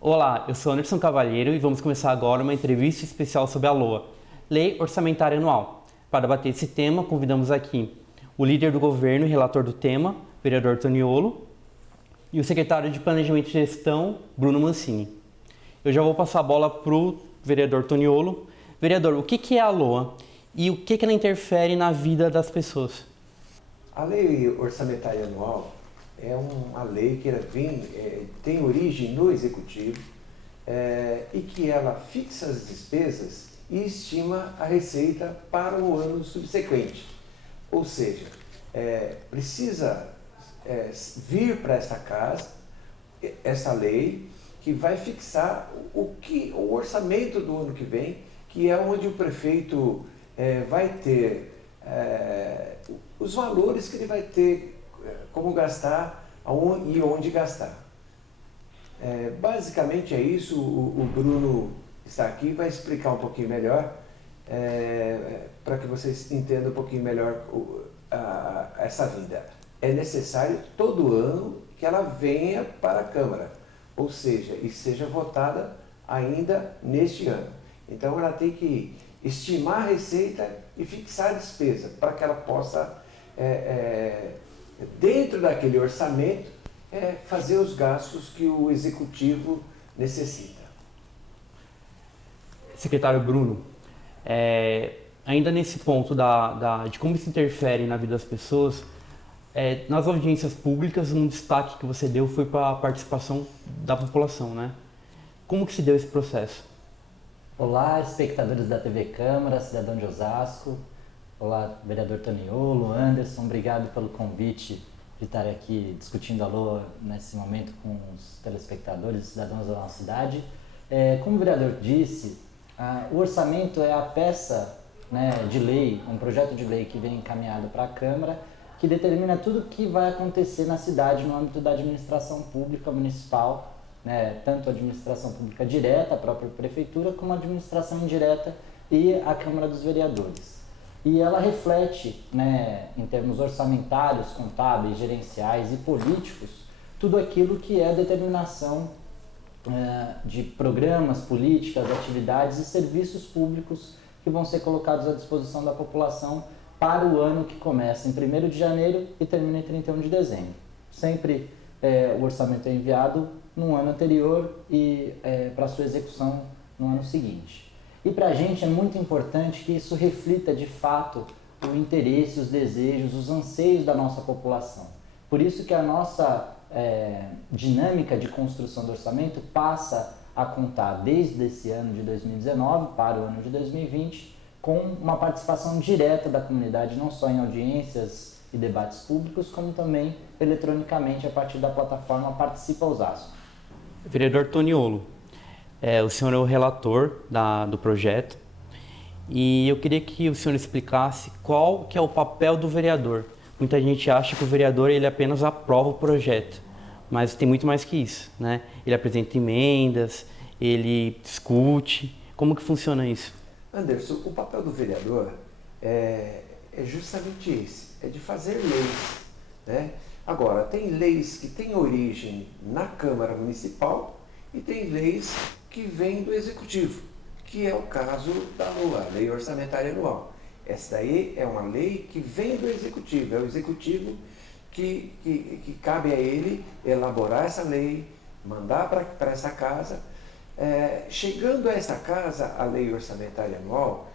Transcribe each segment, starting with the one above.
Olá, eu sou Anderson Cavalheiro e vamos começar agora uma entrevista especial sobre a LOA, Lei Orçamentária Anual. Para debater esse tema, convidamos aqui o líder do governo e relator do tema, vereador Toniolo, e o secretário de Planejamento e Gestão, Bruno Mancini. Eu já vou passar a bola para o vereador Toniolo. Vereador, o que é a LOA e o que ela interfere na vida das pessoas? A Lei Orçamentária Anual é uma lei que tem origem no Executivo e que ela fixa as despesas e estima a receita para o ano subsequente. Ou seja, precisa vir para esta casa essa lei que vai fixar o orçamento do ano que vem, que é onde o prefeito vai ter os valores que ele vai ter, como gastar e onde gastar. Basicamente é isso. O Bruno está aqui e vai explicar um pouquinho melhor, para que vocês entendam um pouquinho melhor essa vinda. É necessário todo ano que ela venha para a Câmara, ou seja, e seja votada ainda neste ano. Então ela tem que estimar a receita e fixar a despesa, para que ela possa, dentro daquele orçamento, fazer os gastos que o Executivo necessita. Secretário Bruno, ainda nesse ponto de como isso interfere na vida das pessoas, nas audiências públicas, um destaque que você deu foi para a participação da população, né? Como que se deu esse processo? Olá, espectadores da TV Câmara, cidadão de Osasco. Olá, vereador Toniolo, Anderson, obrigado pelo convite de estar aqui discutindo a LOA nesse momento com os telespectadores e cidadãos da nossa cidade. Como o vereador disse, o orçamento é a peça, né, de lei, um projeto de lei que vem encaminhado para a Câmara, que determina tudo o que vai acontecer na cidade no âmbito da administração pública municipal, né, tanto a administração pública direta, a própria prefeitura, como a administração indireta e a Câmara dos Vereadores. E ela reflete, né, em termos orçamentários, contábeis, gerenciais e políticos, tudo aquilo que é determinação de programas, políticas, atividades e serviços públicos que vão ser colocados à disposição da população para o ano que começa em 1º de janeiro e termina em 31 de dezembro. Sempre o orçamento é enviado no ano anterior e para sua execução no ano seguinte. E para a gente é muito importante que isso reflita de fato o interesse, os desejos, os anseios da nossa população. Por isso que a nossa dinâmica de construção do orçamento passa a contar desde esse ano de 2019 para o ano de 2020 com uma participação direta da comunidade, não só em audiências e debates públicos, como também eletronicamente a partir da plataforma Participa Osasco. Vereador Toniolo, o senhor é o relator do projeto e eu queria que o senhor explicasse qual que é o papel do vereador. Muita gente acha que o vereador ele apenas aprova o projeto, mas tem muito mais que isso, né? Ele apresenta emendas, ele discute. Como que funciona isso? Anderson, o papel do vereador é justamente esse, é de fazer leis, né? Agora, tem leis que têm origem na Câmara Municipal e tem leis que vêm do Executivo, que é o caso da LOA, Lei Orçamentária Anual. Essa daí é uma lei que vem do Executivo, é o Executivo que cabe a ele elaborar essa lei, mandar para essa casa. Chegando a essa casa, a Lei Orçamentária Anual,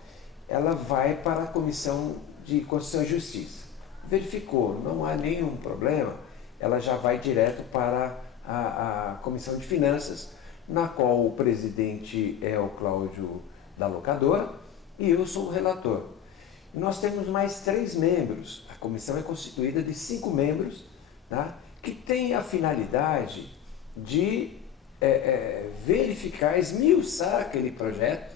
ela vai para a Comissão de Constituição e Justiça. Verificou, não há nenhum problema, ela já vai direto para a Comissão de Finanças, na qual o presidente é o Cláudio da Locadora e eu sou o relator. Nós temos mais 3 membros, a comissão é constituída de 5 membros, tá? Que tem a finalidade de verificar, esmiuçar aquele projeto,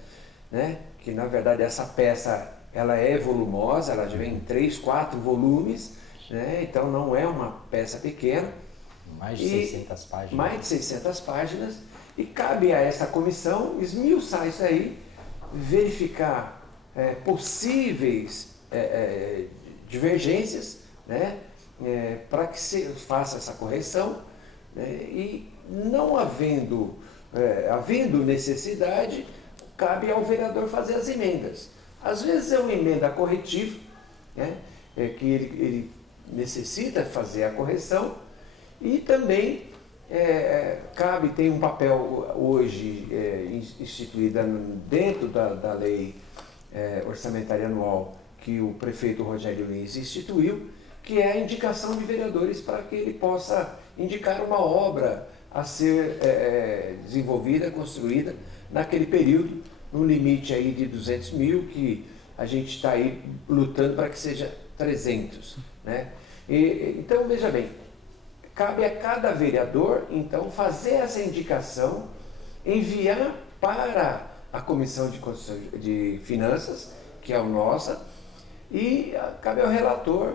né? Que na verdade essa peça ela é volumosa, ela já vem em 3, 4 volumes, né? Então não é uma peça pequena. Mais de 600 páginas. Mais de 600 páginas, e cabe a essa comissão esmiuçar isso aí, verificar possíveis divergências, né? para que se faça essa correção, e não havendo necessidade, cabe ao vereador fazer as emendas. Às vezes é uma emenda corretiva, né, que ele necessita fazer a correção, e também tem um papel hoje instituído dentro da lei orçamentária anual que o prefeito Rogério Lins instituiu, que é a indicação de vereadores para que ele possa indicar uma obra a ser desenvolvida, construída naquele período, no limite aí de 200 mil, que a gente está aí lutando para que seja 300, né? Então, veja bem, cabe a cada vereador, então, fazer essa indicação, enviar para a Comissão de Finanças, que é a nossa, e cabe ao relator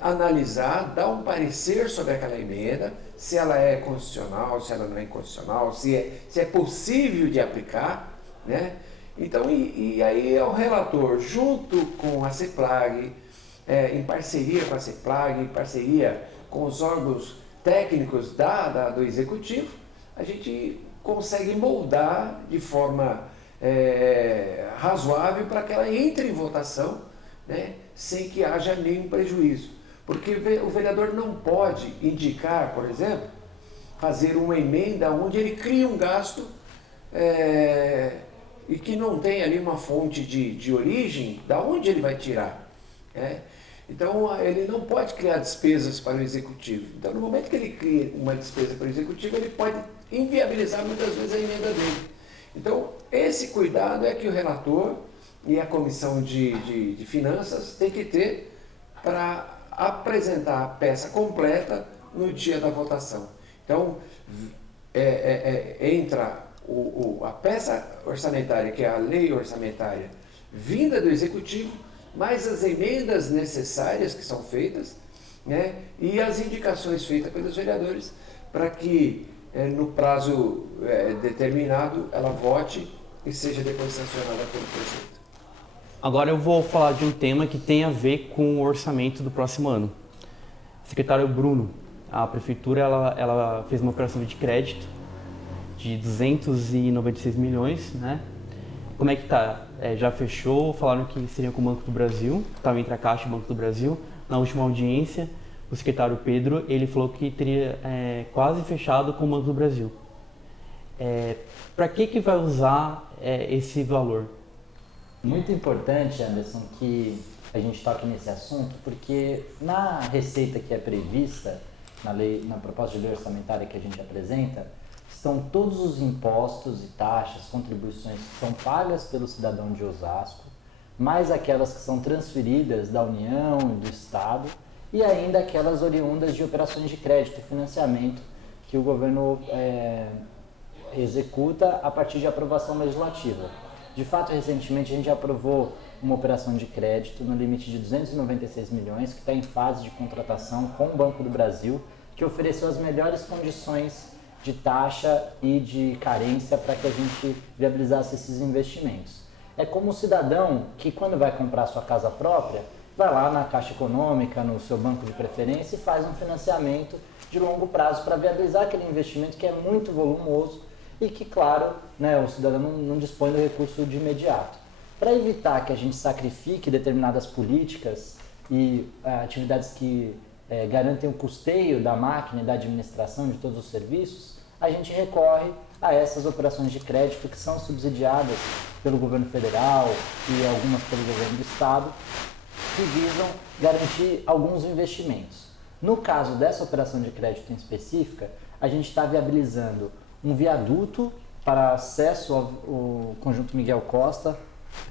analisar, dar um parecer sobre aquela emenda, se ela é constitucional, se ela não é inconstitucional, se é possível de aplicar, né? Então, e aí é o relator, junto com a CEPLAG, em parceria com a CEPLAG, em parceria com os órgãos técnicos do Executivo, a gente consegue moldar de forma razoável para que ela entre em votação, né, sem que haja nenhum prejuízo. Porque o vereador não pode indicar, por exemplo, fazer uma emenda onde ele cria um gasto e que não tem ali uma fonte de origem, da onde ele vai tirar. Então, ele não pode criar despesas para o Executivo. Então, no momento que ele cria uma despesa para o Executivo, ele pode inviabilizar muitas vezes a emenda dele. Então, esse cuidado é que o relator e a Comissão de Finanças tem que ter para apresentar a peça completa no dia da votação. Então, entra a peça orçamentária, que é a lei orçamentária, vinda do Executivo, mais as emendas necessárias que são feitas, né, e as indicações feitas pelos vereadores para que, no prazo determinado, ela vote e seja depois sancionada pelo prefeito. Agora eu vou falar de um tema que tem a ver com o orçamento do próximo ano. Secretário Bruno, a prefeitura ela fez uma operação de crédito de 296 milhões, né? Como é que tá? Já fechou, falaram que seria com o Banco do Brasil, estava entre a Caixa e o Banco do Brasil. Na última audiência, o secretário Pedro, ele falou que teria quase fechado com o Banco do Brasil. Para que vai usar esse valor? Muito importante, Anderson, que a gente toque nesse assunto, porque na receita que é prevista, na proposta de lei orçamentária que a gente apresenta, estão todos os impostos e taxas, contribuições que são pagas pelo cidadão de Osasco, mais aquelas que são transferidas da União e do Estado, e ainda aquelas oriundas de operações de crédito e financiamento que o governo executa a partir de aprovação legislativa. De fato, recentemente a gente aprovou uma operação de crédito no limite de 296 milhões, que está em fase de contratação com o Banco do Brasil, que ofereceu as melhores condições de taxa e de carência para que a gente viabilizasse esses investimentos. É como o cidadão que, quando vai comprar sua casa própria, vai lá na Caixa Econômica, no seu banco de preferência, e faz um financiamento de longo prazo para viabilizar aquele investimento que é muito volumoso e que, claro, né, o cidadão não dispõe do recurso de imediato. Para evitar que a gente sacrifique determinadas políticas e atividades que garantem o custeio da máquina e da administração de todos os serviços, a gente recorre a essas operações de crédito que são subsidiadas pelo governo federal e algumas pelo governo do estado, que visam garantir alguns investimentos. No caso dessa operação de crédito em específica, a gente está viabilizando um viaduto para acesso ao Conjunto Miguel Costa,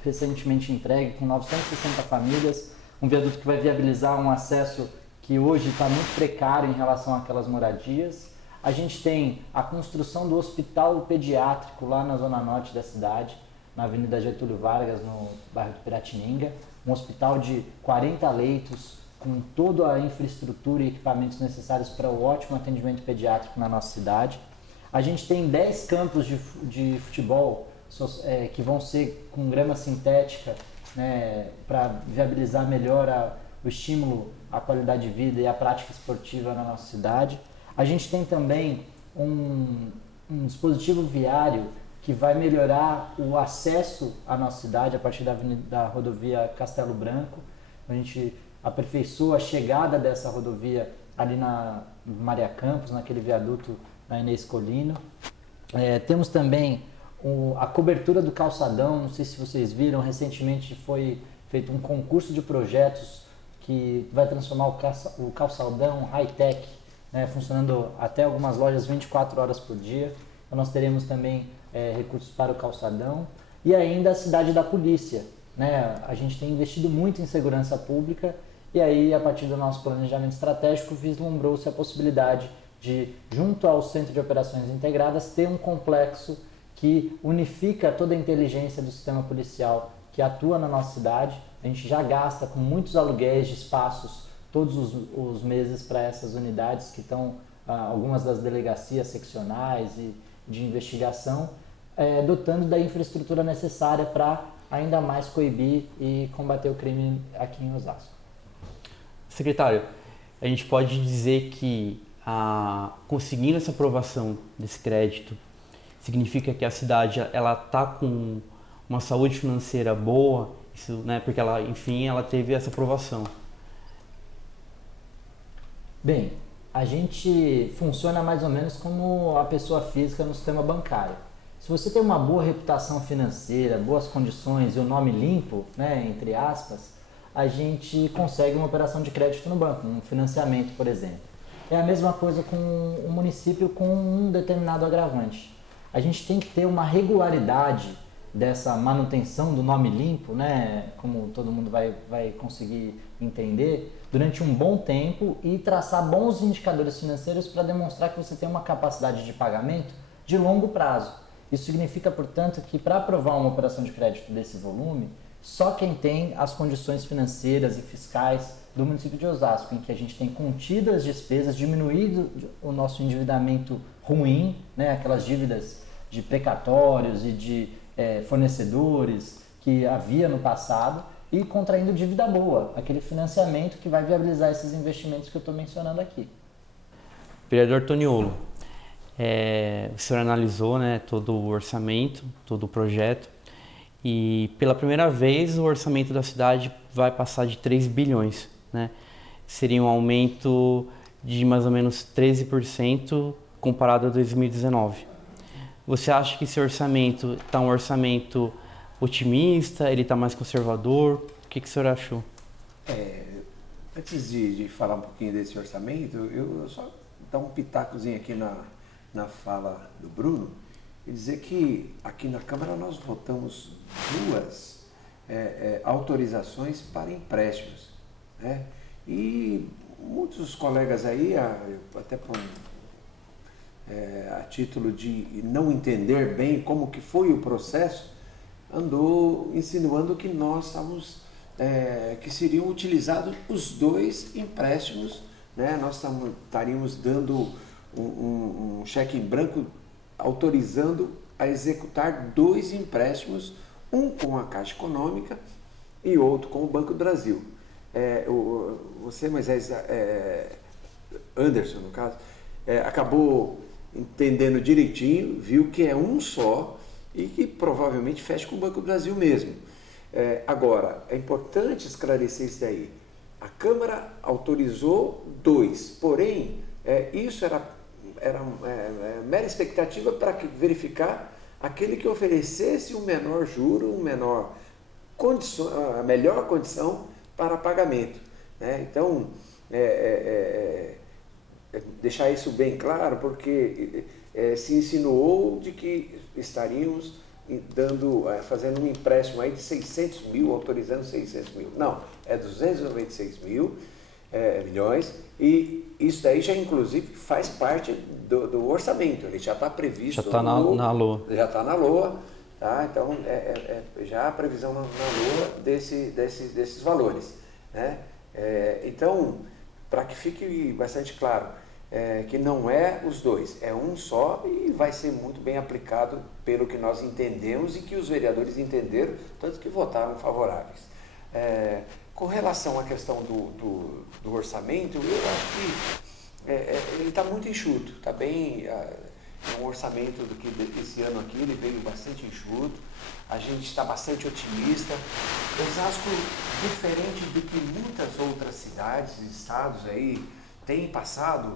recentemente entregue com 960 famílias, um viaduto que vai viabilizar um acesso que hoje está muito precário em relação àquelas moradias. A gente tem a construção do hospital pediátrico lá na zona norte da cidade, na Avenida Getúlio Vargas, no bairro de Piratininga, um hospital de 40 leitos, com toda a infraestrutura e equipamentos necessários para o ótimo atendimento pediátrico na nossa cidade. A gente tem 10 campos de futebol que vão ser com grama sintética, né, para viabilizar melhor o estímulo à qualidade de vida e à prática esportiva na nossa cidade. A gente tem também um dispositivo viário que vai melhorar o acesso à nossa cidade a partir da rodovia Castelo Branco. A gente aperfeiçoa a chegada dessa rodovia ali na Maria Campos, naquele viaduto na Inês Colino. Temos também a cobertura do calçadão. Não sei se vocês viram, recentemente foi feito um concurso de projetos que vai transformar o calçadão high-tech, né, funcionando até algumas lojas 24 horas por dia. Então nós teremos também recursos para o calçadão e ainda a cidade da polícia, né? A gente tem investido muito em segurança pública e aí, a partir do nosso planejamento estratégico, vislumbrou-se a possibilidade de, junto ao Centro de Operações Integradas, ter um complexo que unifica toda a inteligência do sistema policial que atua na nossa cidade. A gente já gasta com muitos aluguéis de espaços todos os meses para essas unidades que estão, algumas das delegacias seccionais e de investigação, dotando da infraestrutura necessária para ainda mais coibir e combater o crime aqui em Osasco. Secretário, a gente pode dizer que conseguindo essa aprovação desse crédito significa que a cidade está com uma saúde financeira boa, isso, né, porque ela teve essa aprovação. Bem, a gente funciona mais ou menos como a pessoa física no sistema bancário. Se você tem uma boa reputação financeira, boas condições e o nome limpo, né, entre aspas, a gente consegue uma operação de crédito no banco, um financiamento, por exemplo. É a mesma coisa com o município com um determinado agravante. A gente tem que ter uma regularidade dessa manutenção do nome limpo, né, como todo mundo vai conseguir entender, durante um bom tempo e traçar bons indicadores financeiros para demonstrar que você tem uma capacidade de pagamento de longo prazo. Isso significa, portanto, que para aprovar uma operação de crédito desse volume, só quem tem as condições financeiras e fiscais do município de Osasco, em que a gente tem contido as despesas, diminuído o nosso endividamento ruim, né, aquelas dívidas de precatórios e de fornecedores que havia no passado, e contraindo dívida boa, aquele financiamento que vai viabilizar esses investimentos que eu estou mencionando aqui. Vereador Toniolo, o senhor analisou, né, todo o orçamento, todo o projeto, e pela primeira vez o orçamento da cidade vai passar de 3 bilhões. Né? Seria um aumento de mais ou menos 13% comparado a 2019. Você acha que esse orçamento está um orçamento otimista, ele está mais conservador? O que o senhor achou? Antes de falar um pouquinho desse orçamento, eu só dar um pitacozinho aqui na fala do Bruno e dizer que aqui na Câmara nós votamos 2 autorizações para empréstimos. Né? E muitos colegas aí, até a título de não entender bem como que foi o processo, andou insinuando que nós estávamos, que seriam utilizados os 2 empréstimos, né? Nós estaríamos dando um cheque em branco autorizando a executar 2 empréstimos, um com a Caixa Econômica e outro com o Banco do Brasil. Você, Moisés, Anderson, no caso, acabou entendendo direitinho, viu que é um só e que provavelmente fecha com o Banco do Brasil mesmo. Agora, é importante esclarecer isso daí. A Câmara autorizou 2, porém, isso era mera expectativa para verificar aquele que oferecesse um menor juro, a melhor condição para pagamento. Né? Então, deixar isso bem claro, porque se insinuou de que estaríamos fazendo um empréstimo aí de 600 mil, autorizando 600 mil. Não, é 296 milhões, e isso daí já inclusive faz parte do orçamento, ele já está previsto. Já está na LOA. Já está na LOA, tá? Então já a previsão na LOA desses valores. Né? Então, para que fique bastante claro, que não é os 2, é um só e vai ser muito bem aplicado pelo que nós entendemos e que os vereadores entenderam, tanto que votaram favoráveis. Com relação à questão do orçamento, eu acho que ele está muito enxuto, está bem, é um orçamento do que esse ano aqui ele veio bastante enxuto, a gente está bastante otimista. Osasco, diferente do que muitas outras cidades e estados aí têm passado,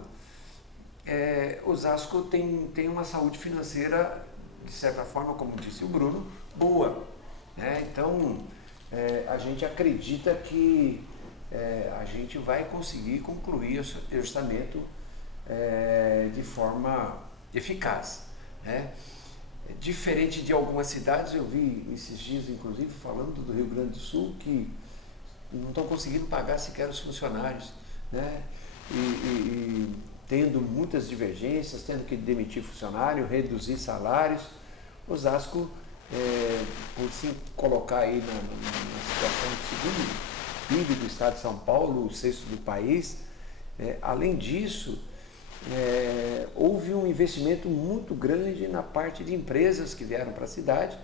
Osasco tem uma saúde financeira, de certa forma, como disse o Bruno, boa, né? Então, a gente acredita que a gente vai conseguir concluir esse orçamento de forma eficaz, né? Diferente de algumas cidades, eu vi esses dias, inclusive, falando do Rio Grande do Sul, que não estão conseguindo pagar sequer os funcionários, né? E tendo muitas divergências, tendo que demitir funcionário, reduzir salários. Osasco, por se colocar aí na situação do segundo PIB do estado de São Paulo, o sexto do país, além disso, houve um investimento muito grande na parte de empresas que vieram para a cidade,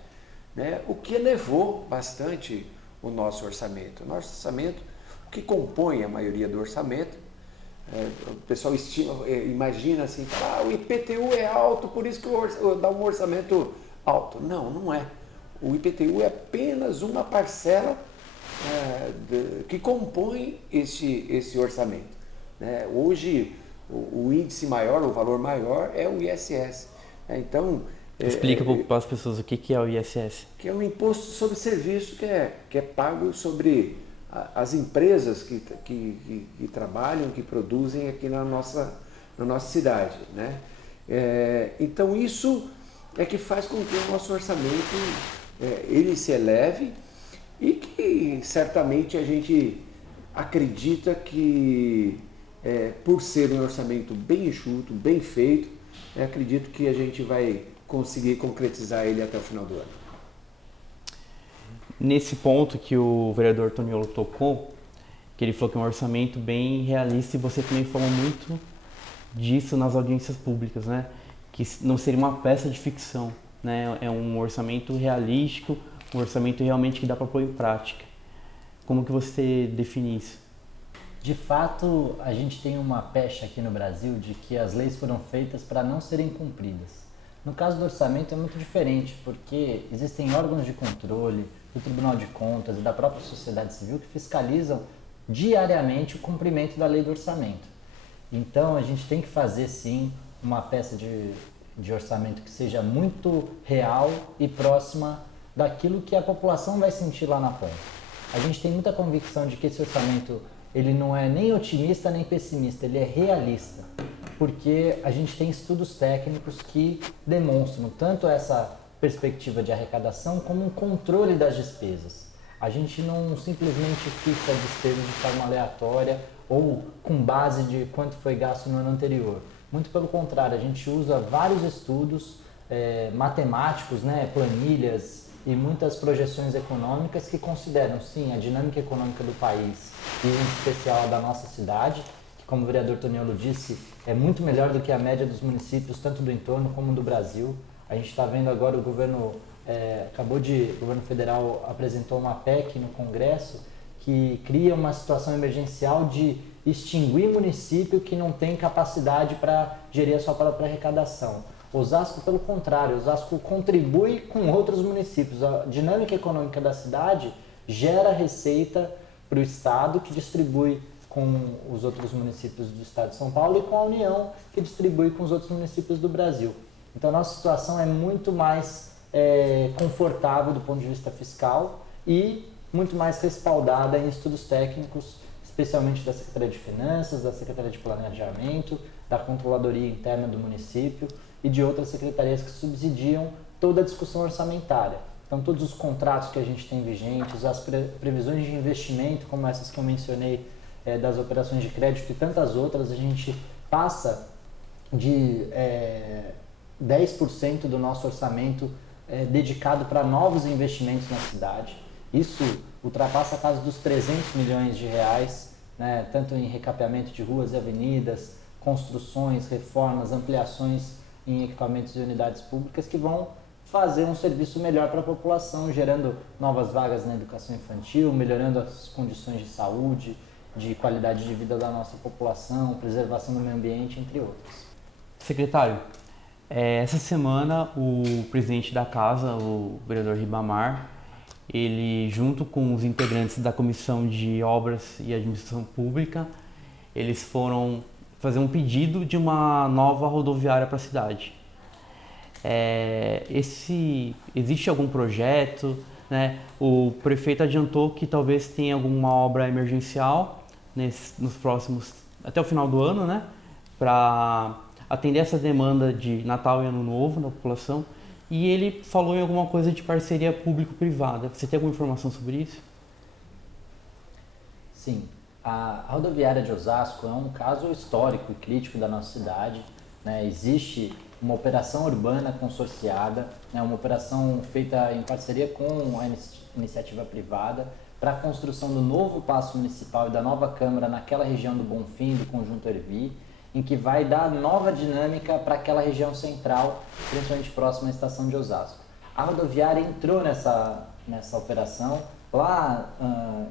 né, o que elevou bastante o nosso orçamento. O nosso orçamento, o que compõe a maioria do orçamento, o pessoal imagina assim, o IPTU é alto, por isso que dá um orçamento alto. Não, não é. O IPTU é apenas uma parcela que compõe esse orçamento, né? Hoje, o índice maior, o valor maior é o ISS. Então, explica para as pessoas o que é o ISS. Que é um imposto sobre serviço que é pago sobre as empresas que trabalham, que produzem aqui na nossa cidade, né? Então, isso é que faz com que o nosso orçamento ele se eleve e que certamente a gente acredita que, por ser um orçamento bem enxuto, bem feito, acredito que a gente vai conseguir concretizar ele até o final do ano. Nesse ponto que o vereador Toniolo tocou, que ele falou que é um orçamento bem realista, e você também falou muito disso nas audiências públicas, né? Que não seria uma peça de ficção, né? É um orçamento realístico, um orçamento realmente que dá para pôr em prática. Como que você define isso? De fato, a gente tem uma pecha aqui no Brasil de que as leis foram feitas para não serem cumpridas. No caso do orçamento é muito diferente, porque existem órgãos de controle do Tribunal de Contas e da própria sociedade civil que fiscalizam diariamente o cumprimento da lei do orçamento. Então, a gente tem que fazer, sim, uma peça de orçamento que seja muito real e próxima daquilo que a população vai sentir lá na ponta. A gente tem muita convicção de que esse orçamento ele não é nem otimista nem pessimista, ele é realista, porque a gente tem estudos técnicos que demonstram tanto essa perspectiva de arrecadação como um controle das despesas. A gente não simplesmente fixa despesas de forma aleatória ou com base de quanto foi gasto no ano anterior. Muito pelo contrário, a gente usa vários estudos matemáticos, né, planilhas e muitas projeções econômicas que consideram, sim, a dinâmica econômica do país e, em especial, a da nossa cidade, que, como o vereador Toniolo disse, é muito melhor do que a média dos municípios, tanto do entorno como do Brasil. A gente está vendo agora o governo, o governo federal apresentou uma PEC no Congresso que cria uma situação emergencial de extinguir município que não tem capacidade para gerir a sua própria arrecadação. Osasco, pelo contrário, Osasco contribui com outros municípios. A dinâmica econômica da cidade gera receita para o Estado, que distribui com os outros municípios do Estado de São Paulo e com a União, que distribui com os outros municípios do Brasil. Então, a nossa situação é muito mais confortável do ponto de vista fiscal e muito mais respaldada em estudos técnicos, especialmente da Secretaria de Finanças, da Secretaria de Planejamento, da Controladoria Interna do município e de outras secretarias que subsidiam toda a discussão orçamentária. Então, todos os contratos que a gente tem vigentes, as previsões de investimento, como essas que eu mencionei, das operações de crédito e tantas outras, a gente passa de 10% do nosso orçamento dedicado para novos investimentos na cidade. Isso ultrapassa a casa dos 300 milhões de reais, né, tanto em recapeamento de ruas e avenidas, construções, reformas, ampliações em equipamentos e unidades públicas que vão fazer um serviço melhor para a população, gerando novas vagas na educação infantil, melhorando as condições de saúde, de qualidade de vida da nossa população, preservação do meio ambiente, entre outros. Secretário, essa semana o presidente da casa, o vereador Ribamar, ele junto com os integrantes da Comissão de Obras e Administração Pública, eles foram fazer um pedido de uma nova rodoviária para a cidade. Existe algum projeto, né? O prefeito adiantou que talvez tenha alguma obra emergencial nos próximos, até o final do ano, né? Para atender essa demanda de Natal e Ano Novo da população. E ele falou em alguma coisa de parceria público-privada. Você tem alguma informação sobre isso? Sim, a rodoviária de Osasco é um caso histórico e crítico da nossa cidade, né? Existe uma operação urbana consorciada, né? Uma operação feita em parceria com a iniciativa privada para a construção do novo Paço Municipal e da nova Câmara naquela região do Bonfim, do Conjunto Ervi, em que vai dar nova dinâmica para aquela região central, principalmente próxima à estação de Osasco. A rodoviária entrou nessa operação lá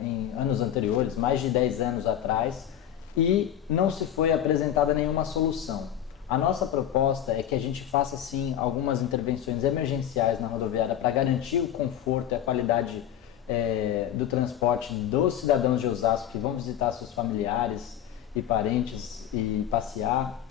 em anos anteriores, mais de 10 anos atrás, e não se foi apresentada nenhuma solução. A nossa proposta é que a gente faça, sim, algumas intervenções emergenciais na rodoviária para garantir o conforto e a qualidade do transporte dos cidadãos de Osasco que vão visitar seus familiares e parentes e passear,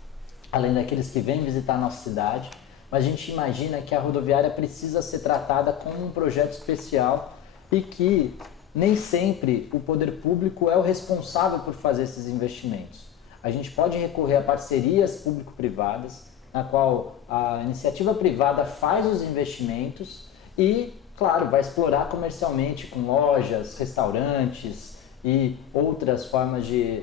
além daqueles que vêm visitar a nossa cidade. Mas a gente imagina que a rodoviária precisa ser tratada como um projeto especial e que nem sempre o poder público é o responsável por fazer esses investimentos. A gente pode recorrer a parcerias público-privadas, na qual a iniciativa privada faz os investimentos e, claro, vai explorar comercialmente com lojas, restaurantes e outras formas de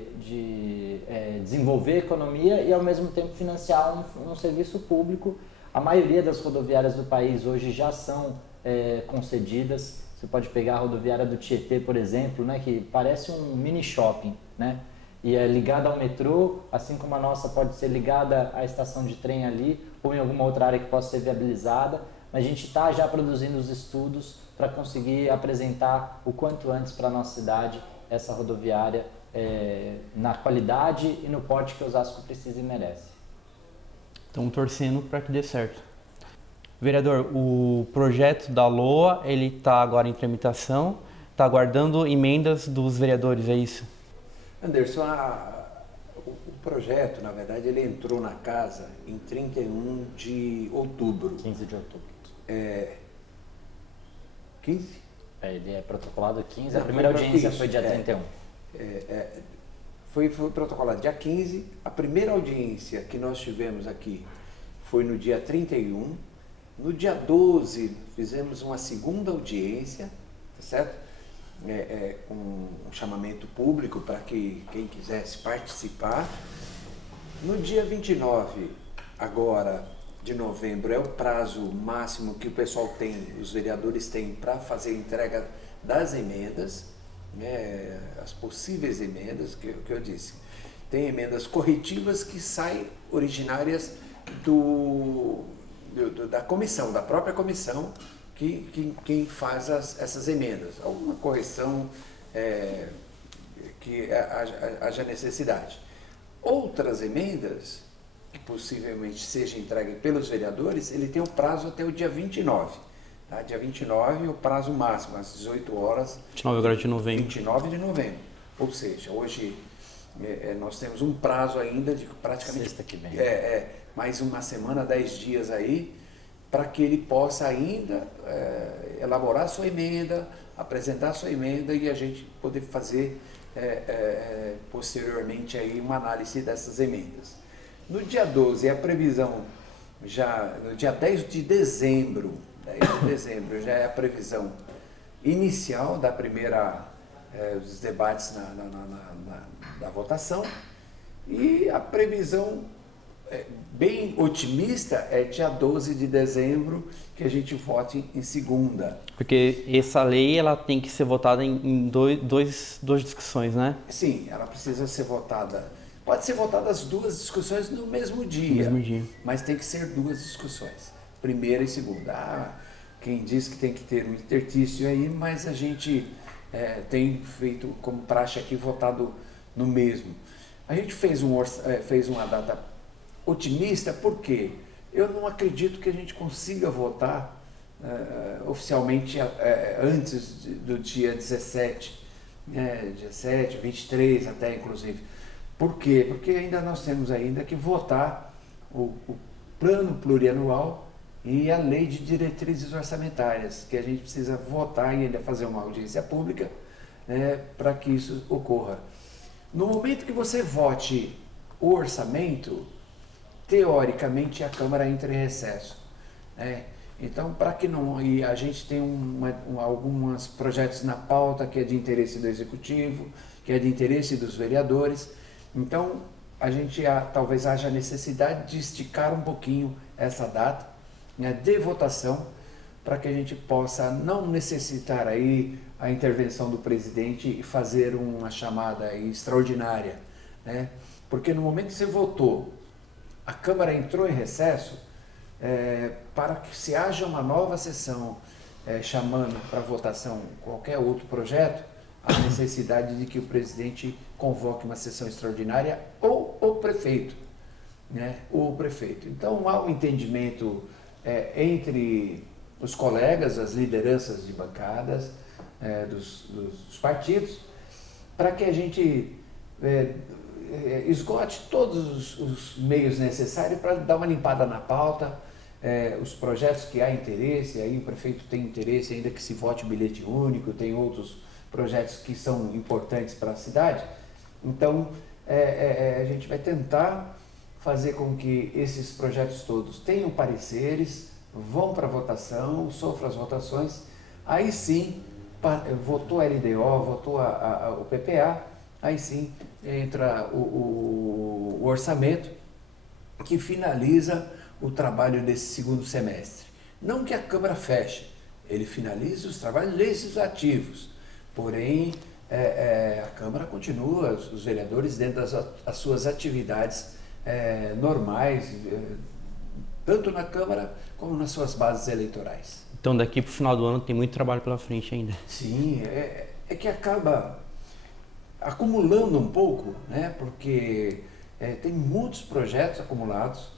desenvolver a economia e, ao mesmo tempo, financiar um serviço público. A maioria das rodoviárias do país hoje já são concedidas. Você pode pegar a rodoviária do Tietê, por exemplo, né, que parece um mini shopping, né? E é ligada ao metrô, assim como a nossa pode ser ligada à estação de trem ali, ou em alguma outra área que possa ser viabilizada. Mas a gente está já produzindo os estudos para conseguir apresentar o quanto antes para a nossa cidade essa rodoviária na qualidade e no porte que Osasco precisa e merece. Estamos torcendo para que dê certo. Vereador, o projeto da LOA ele está agora em tramitação, está aguardando emendas dos vereadores, é isso? Anderson, o projeto, na verdade, ele entrou na casa em 31 de outubro. 15 de outubro. 15? Ele é protocolado 15, Não, a primeira audiência isso, foi dia 31. Foi protocolado dia 15, a primeira audiência que nós tivemos aqui foi no dia 31, no dia 12 fizemos uma segunda audiência, tá certo? Com um chamamento público para que quem quisesse participar. No dia 29, agora de novembro, é o prazo máximo que o pessoal tem, os vereadores têm para fazer a entrega das emendas, né, as possíveis emendas, que eu disse. Tem emendas corretivas que saem originárias da comissão, da própria comissão, quem faz essas emendas. Alguma correção que haja necessidade. Outras emendas, que possivelmente sejam entregues pelos vereadores, ele tem um prazo até o dia 29. Tá? Dia 29 é o prazo máximo, às 18 horas. 29 agora de novembro. 29 de novembro. Ou seja, hoje nós temos um prazo ainda de praticamente... Sexta que vem. Mais uma semana, 10 dias aí, para que ele possa ainda elaborar sua emenda, apresentar sua emenda e a gente poder fazer posteriormente aí uma análise dessas emendas. No dia 12, a previsão, já no dia 10 de dezembro, já é a previsão inicial da primeira, dos debates da votação, e a previsão bem otimista é dia 12 de dezembro que a gente vote em segunda. Porque essa lei ela tem que ser votada em duas discussões, né? Sim, ela precisa ser votada. Pode ser votada as duas discussões no mesmo dia, No mesmo dia. mas tem que ser duas discussões. primeira e segunda. Quem diz que tem que ter um interstício aí, mas a gente tem feito como praxe aqui, votado no mesmo. A gente fez uma data otimista, porque eu não acredito que a gente consiga votar oficialmente antes do dia 17, 23 até inclusive. Por quê? Porque ainda nós temos ainda que votar o plano plurianual e a lei de diretrizes orçamentárias, que a gente precisa votar e ainda fazer uma audiência pública para que isso ocorra. No momento que você vote o orçamento, teoricamente a Câmara entra em recesso. Então, para que não... E a gente tem alguns projetos na pauta que é de interesse do Executivo, que é de interesse dos vereadores. Então, a gente talvez haja necessidade de esticar um pouquinho essa data de votação, para que a gente possa não necessitar aí a intervenção do presidente e fazer uma chamada aí extraordinária, Porque no momento que você votou, a Câmara entrou em recesso, para que se haja uma nova sessão chamando para votação qualquer outro projeto, a necessidade de que o presidente convoque uma sessão extraordinária ou o prefeito, ou o prefeito. Então há um entendimento entre os colegas, as lideranças de bancadas dos partidos, para que a gente esgote todos os meios necessários para dar uma limpada na pauta, os projetos que há interesse, aí o prefeito tem interesse ainda que se vote o bilhete único, tem outros projetos que são importantes para a cidade. Então, a gente vai tentar fazer com que esses projetos todos tenham pareceres, vão para votação, sofram as votações, aí sim, votou a LDO, votou o PPA, aí sim entra o orçamento, que finaliza o trabalho desse segundo semestre. Não que a Câmara feche, ele finaliza os trabalhos legislativos, porém a Câmara continua, os vereadores dentro das suas atividades normais, tanto na Câmara como nas suas bases eleitorais. Então daqui para o final do ano tem muito trabalho pela frente ainda. Sim, é que acaba acumulando um pouco, porque tem muitos projetos acumulados,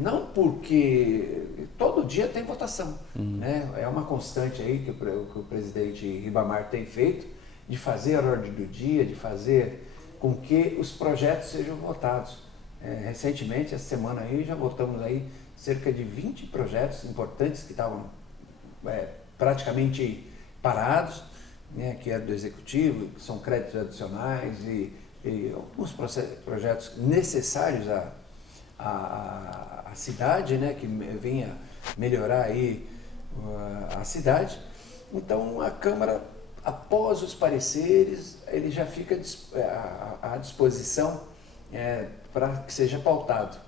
não porque todo dia tem votação, é uma constante aí que o presidente Ribamar tem feito, de fazer a ordem do dia, de fazer com que os projetos sejam votados. Recentemente, essa semana aí, já votamos aí cerca de 20 projetos importantes que estavam praticamente parados, que é do Executivo, que são créditos adicionais e alguns projetos necessários à cidade, que venha melhorar aí a cidade. Então a Câmara, após os pareceres, ele já fica à disposição para que seja pautado.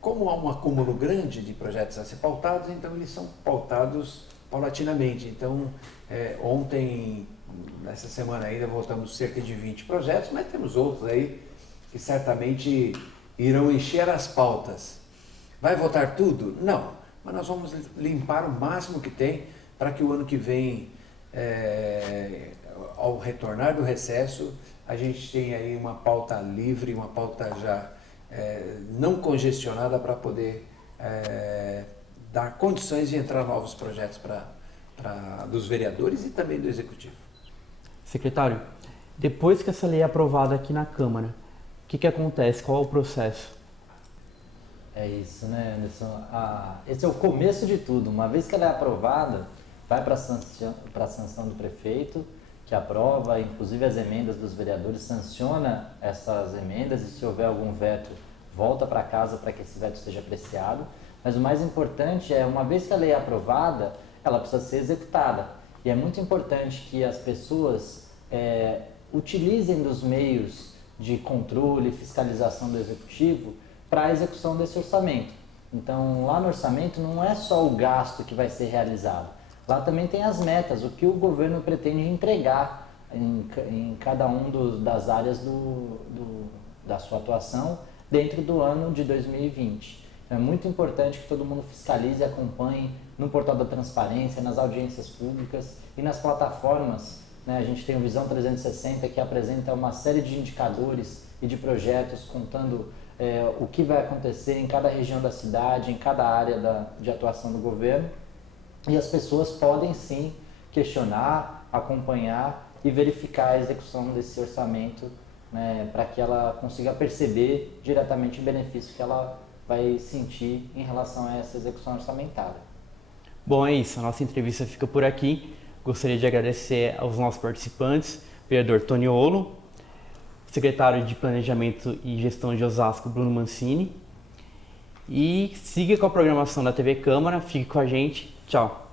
Como há um acúmulo grande de projetos a ser pautados, então eles são pautados paulatinamente. Então, ontem, nessa semana ainda, votamos cerca de 20 projetos, mas temos outros aí que certamente irão encher as pautas. Vai votar tudo? Não, mas nós vamos limpar o máximo que tem para que o ano que vem, ao retornar do recesso, a gente tenha aí uma pauta livre, uma pauta já não congestionada para poder dar condições de entrar novos projetos dos vereadores e também do Executivo. Secretário, depois que essa lei é aprovada aqui na Câmara, o que acontece? Qual é o processo? É isso, né, Anderson? Esse é o começo de tudo. Uma vez que ela é aprovada, vai para a sanção do prefeito, que aprova, inclusive as emendas dos vereadores, sanciona essas emendas e se houver algum veto, volta para casa para que esse veto seja apreciado. Mas o mais importante é, uma vez que a lei é aprovada, ela precisa ser executada. E é muito importante que as pessoas utilizem dos meios de controle e fiscalização do Executivo para a execução desse orçamento. Então, lá no orçamento não é só o gasto que vai ser realizado. Lá também tem as metas, o que o governo pretende entregar em cada das áreas da sua atuação dentro do ano de 2020. É muito importante que todo mundo fiscalize e acompanhe no portal da transparência, nas audiências públicas e nas plataformas. Né? A gente tem o Visão 360 que apresenta uma série de indicadores e de projetos contando o que vai acontecer em cada região da cidade, em cada área de atuação do governo. E as pessoas podem sim questionar, acompanhar e verificar a execução desse orçamento, né, para que ela consiga perceber diretamente o benefício que ela vai sentir em relação a essa execução orçamentária. Bom, é isso. A nossa entrevista fica por aqui. Gostaria de agradecer aos nossos participantes, o vereador Toniolo, secretário de Planejamento e Gestão de Osasco, Bruno Mancini. E siga com a programação da TV Câmara. Fique com a gente. Tchau.